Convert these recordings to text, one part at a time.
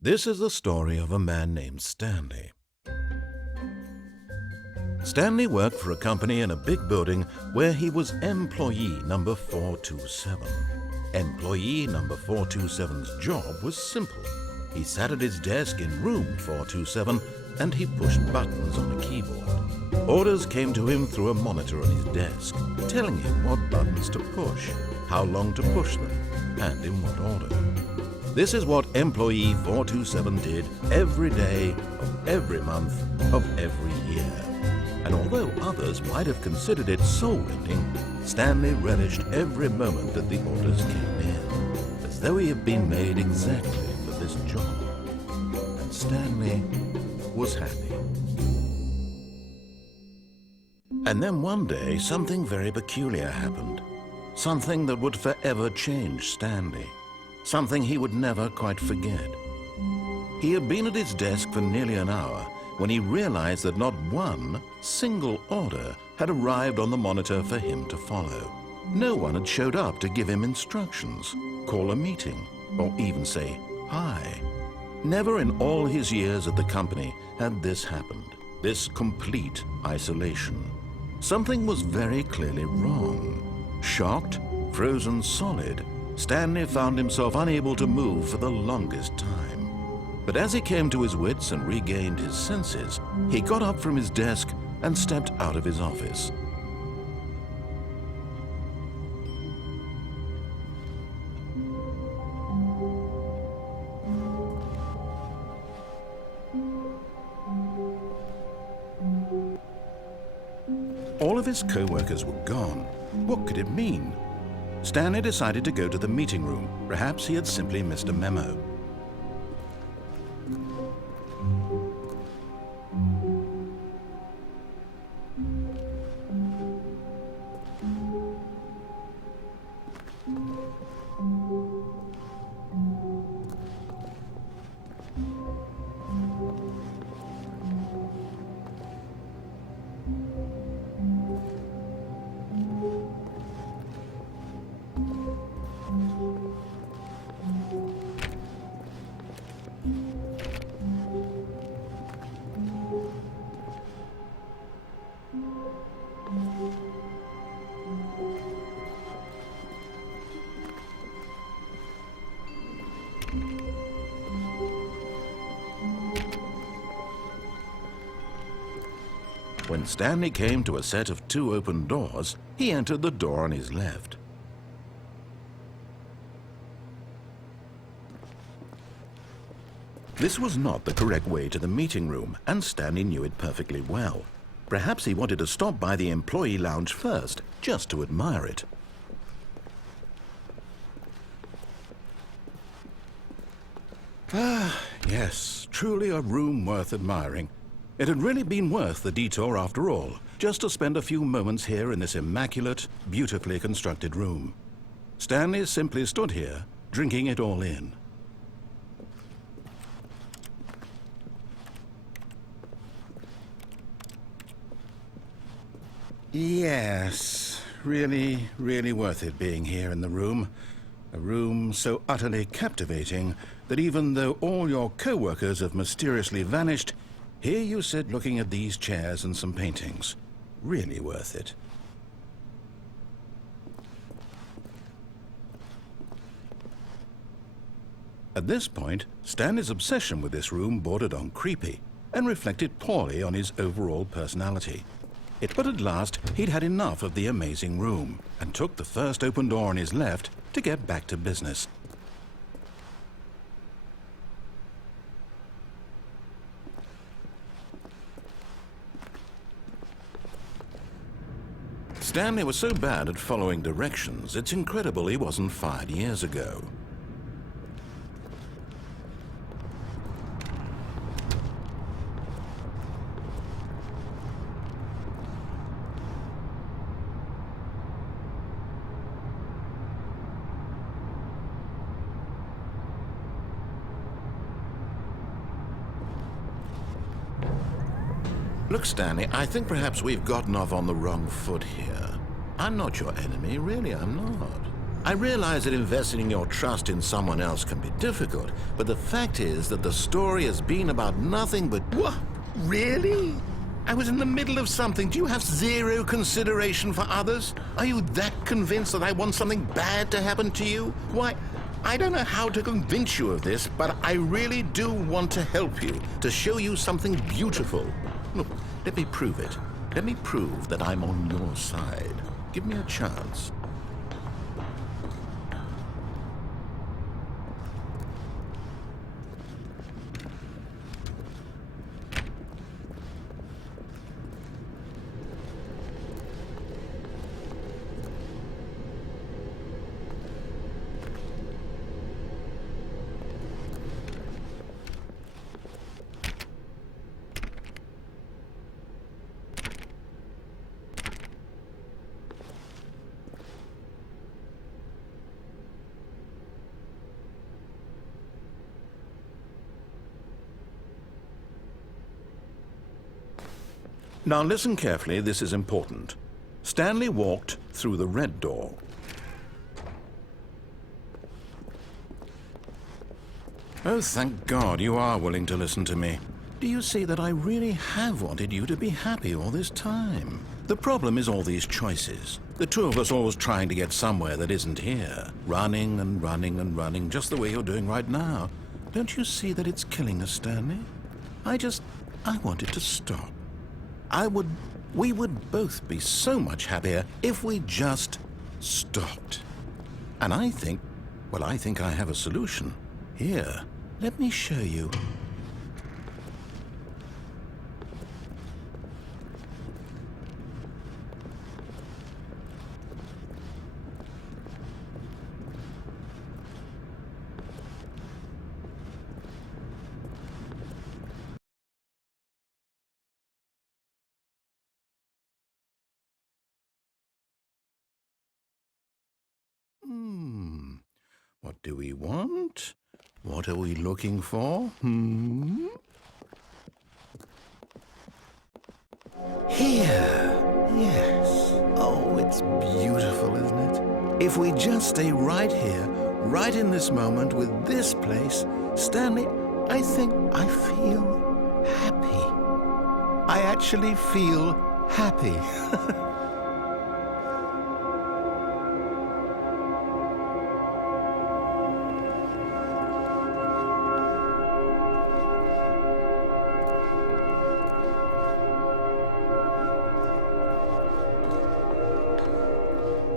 This is the story of a man named Stanley. Stanley worked for a company in a big building where he was employee number 427. Employee number 427's job was simple. He sat at his desk in room 427 and he pushed buttons on a keyboard. Orders came to him through a monitor on his desk, telling him what buttons to push, how long to push them, and in what order. This is what employee 427 did every day of every month of every year. And although others might have considered it soul-rending, Stanley relished every moment that the orders came in, as though he had been made exactly for this job. And Stanley was happy. And then one day, something very peculiar happened. Something that would forever change Stanley. Something he would never quite forget. He had been at his desk for nearly an hour when he realized that not one single order had arrived on the monitor for him to follow. No one had showed up to give him instructions, call a meeting, or even say hi. Never in all his years at the company had this happened, this complete isolation. Something was very clearly wrong. Shocked, frozen solid, Stanley found himself unable to move for the longest time. But as he came to his wits and regained his senses, he got up from his desk and stepped out of his office. All of his co-workers were gone. What could it mean? Stanley decided to go to the meeting room. Perhaps he had simply missed a memo. When Stanley came to a set of 2 open doors, he entered the door on his left. This was not the correct way to the meeting room, and Stanley knew it perfectly well. Perhaps he wanted to stop by the employee lounge first, just to admire it. Ah, yes, truly a room worth admiring. It had really been worth the detour after all, just to spend a few moments here in this immaculate, beautifully constructed room. Stanley simply stood here, drinking it all in. Yes, really, really worth it being here in the room. A room so utterly captivating that even though all your co-workers have mysteriously vanished, here you sit looking at these chairs and some paintings. Really worth it. At this point, Stanley's obsession with this room bordered on creepy and reflected poorly on his overall personality. But at last, he'd had enough of the amazing room and took the first open door on his left to get back to business. Stanley was so bad at following directions, it's incredible he wasn't fired years ago. Look, Stanley, I think perhaps we've gotten off on the wrong foot here. I'm not your enemy, really, I'm not. I realize that investing your trust in someone else can be difficult, but the fact is that the story has been about nothing but... What? Really? I was in the middle of something. Do you have zero consideration for others? Are you that convinced that I want something bad to happen to you? Why, I don't know how to convince you of this, but I really do want to help you, to show you something beautiful. Look, let me prove it. Let me prove that I'm on your side. Give me a chance. Now listen carefully, this is important. Stanley walked through the red door. Oh, thank God you are willing to listen to me. Do you see that I really have wanted you to be happy all this time? The problem is all these choices. The two of us always trying to get somewhere that isn't here. Running and running and running, just the way you're doing right now. Don't you see that it's killing us, Stanley? I want it to stop. We would both be so much happier if we just stopped. And I think I have a solution. Here, let me show you. What do we want? What are we looking for? Here. Yes. Oh, it's beautiful, isn't it? If we just stay right here, right in this moment with this place, Stanley, I think I feel happy. I actually feel happy.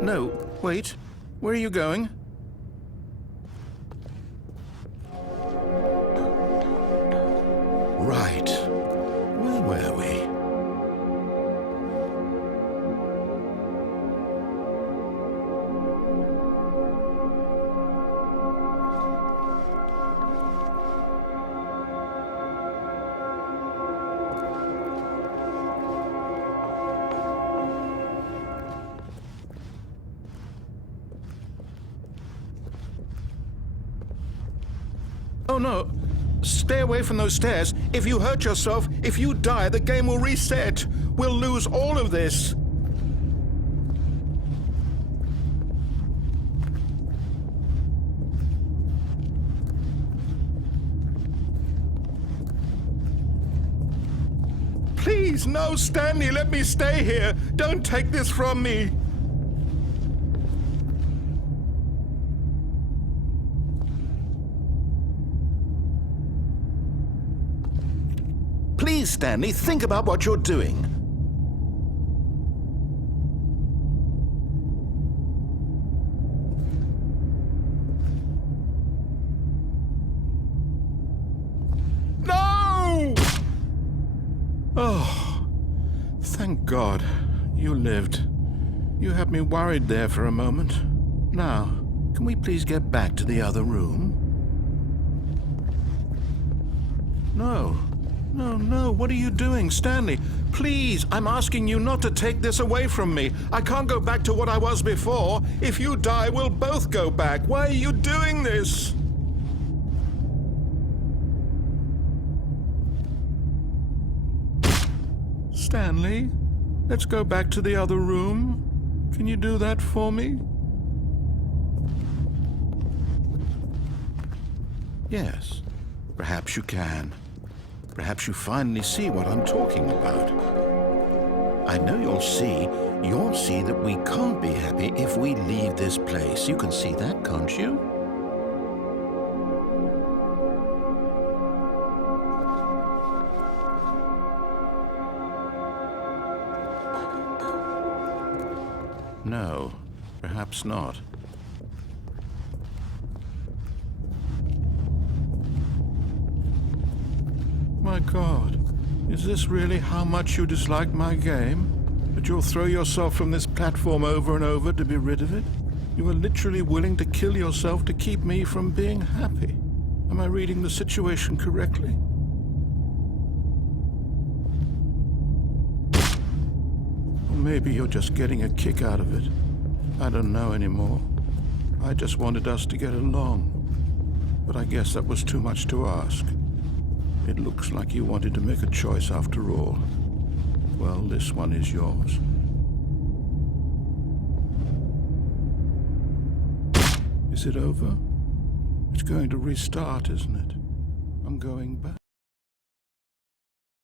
No, wait. Where are you going? Right. Where were we? Oh, no. Stay away from those stairs. If you hurt yourself, if you die, the game will reset. We'll lose all of this. Please, no, Stanley, let me stay here. Don't take this from me. Please, Stanley, think about what you're doing. No! Oh, thank God you lived. You had me worried there for a moment. Now, can we please get back to the other room? No. No, no, what are you doing, Stanley? Please, I'm asking you not to take this away from me. I can't go back to what I was before. If you die, we'll both go back. Why are you doing this? Stanley, let's go back to the other room. Can you do that for me? Yes, perhaps you can. Perhaps you finally see what I'm talking about. I know you'll see that we can't be happy if we leave this place. You can see that, can't you? No, perhaps not. My God, is this really how much you dislike my game? That you'll throw yourself from this platform over and over to be rid of it? You are literally willing to kill yourself to keep me from being happy. Am I reading the situation correctly? Or maybe you're just getting a kick out of it. I don't know anymore. I just wanted us to get along. But I guess that was too much to ask. It looks like you wanted to make a choice after all. Well, this one is yours. Is it over? It's going to restart, isn't it? I'm going back.